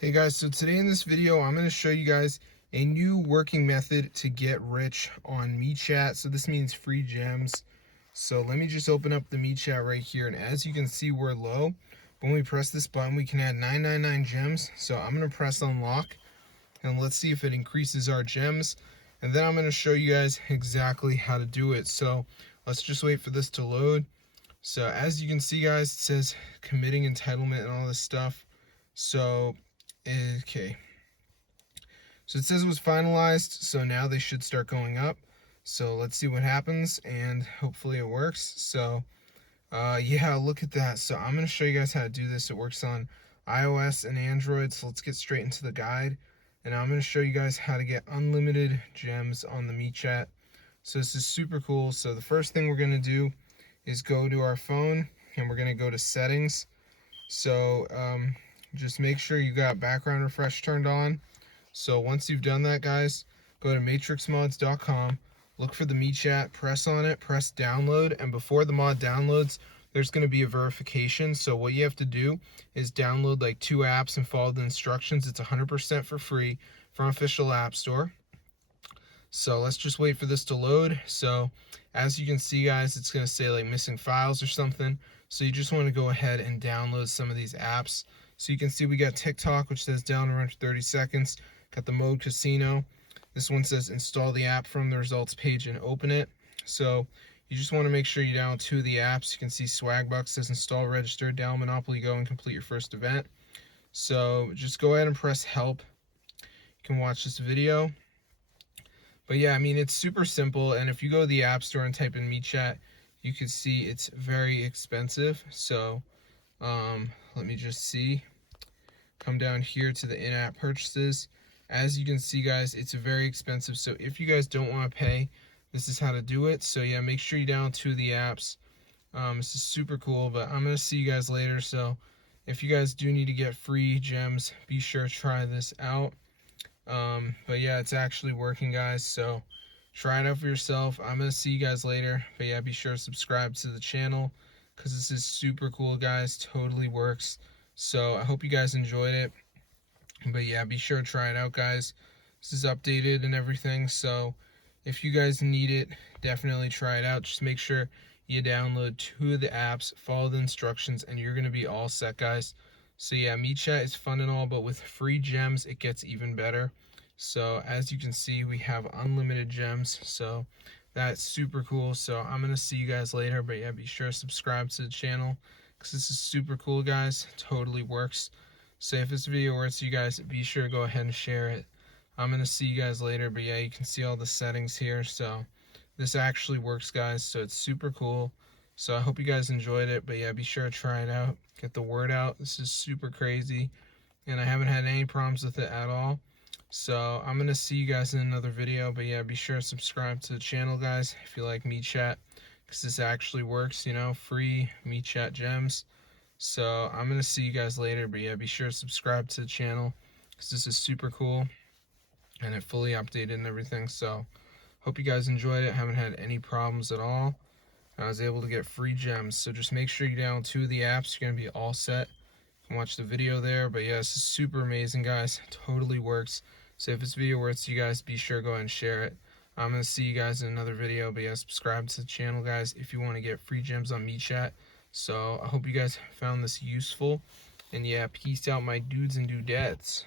Hey guys, so today in this video, I'm going to show you guys a new working method to get rich on MEChat. So this means free gems. So let me just open up the MEChat right here. And as you can see, we're low. When we press this button, we can add 999 gems. So I'm going to press unlock and let's see if it increases our gems. And then I'm going to show you guys exactly how to do it. So let's just wait for this to load. So as you can see, guys, it says committing entitlement and all this stuff. So okay, so it says it was finalized, so now they should start going up. So let's see what happens, and hopefully it works. So yeah, look at that. So I'm going to show you guys how to do this. It works on iOS and Android. So let's get straight into the guide, and I'm going to show you guys how to get unlimited gems on the MEChat. So this is super cool. So the first thing we're going to do is go to our phone, and we're going to go to settings. So just make sure you got background refresh turned on. So once you've done that, guys, go to matrixmods.com, look for the MEChat, press on it, press download, and before the mod downloads, there's going to be a verification. So what you have to do is download like 2 apps and follow the instructions. It's 100% for free from official app store. So let's just wait for this to load. So as you can see, guys, it's going to say like missing files or something. So you just want to go ahead and download some of these apps. So you can see we got TikTok, which says down around 30 seconds. Got the mode casino. This one says install the app from the results page and open it. So you just want to make sure you download 2 of the apps. You can see Swagbucks says install, register, down Monopoly Go, and complete your first event. So just go ahead and press help. You can watch this video. But yeah, I mean, it's super simple. And if you go to the App Store and type in MEChat, you can see it's very expensive. So let me just see. Come down here to the in-app purchases. As you can see, guys, it's very expensive. So if you guys don't want to pay, this is how to do it. So yeah, make sure you download 2 of the apps. This is super cool, but I'm going to see you guys later. So if you guys do need to get free gems, be sure to try this out. But yeah, it's actually working, guys. So try it out for yourself. I'm going to see you guys later. But yeah, be sure to subscribe to the channel because this is super cool, guys. Totally works. So I hope you guys enjoyed it. But yeah, be sure to try it out, guys. This is updated and everything. So if you guys need it, definitely try it out. Just make sure you download 2 of the apps, follow the instructions, and you're going to be all set, guys. So yeah, MEChat is fun and all, but with free gems, it gets even better. So as you can see, we have unlimited gems. So that's super cool. So I'm going to see you guys later. But yeah, be sure to subscribe to the channel because this is super cool, guys. Totally works. So if this video works, you guys, be sure to go ahead and share it. I'm going to see you guys later. But yeah, you can see all the settings here. So this actually works, guys. So it's super cool. So I hope you guys enjoyed it. But yeah, be sure to try it out. Get the word out. This is super crazy. And I haven't had any problems with it at all. So I'm going to see you guys in another video. But yeah, be sure to subscribe to the channel, guys, if you like MEChat. Because this actually works, you know, free MEChat gems. So I'm going to see you guys later. But yeah, be sure to subscribe to the channel. Because this is super cool. And it fully updated and everything. So hope you guys enjoyed it. Haven't had any problems at all. I was able to get free gems. So just make sure you download 2 of the apps. You're going to be all set. You can watch the video there. But yeah, this is super amazing, guys. Totally works. So if this video works, you guys be sure to go ahead and share it. I'm going to see you guys in another video. But yeah, subscribe to the channel, guys, if you want to get free gems on MEChat. So I hope you guys found this useful. And yeah, peace out, my dudes and dudettes.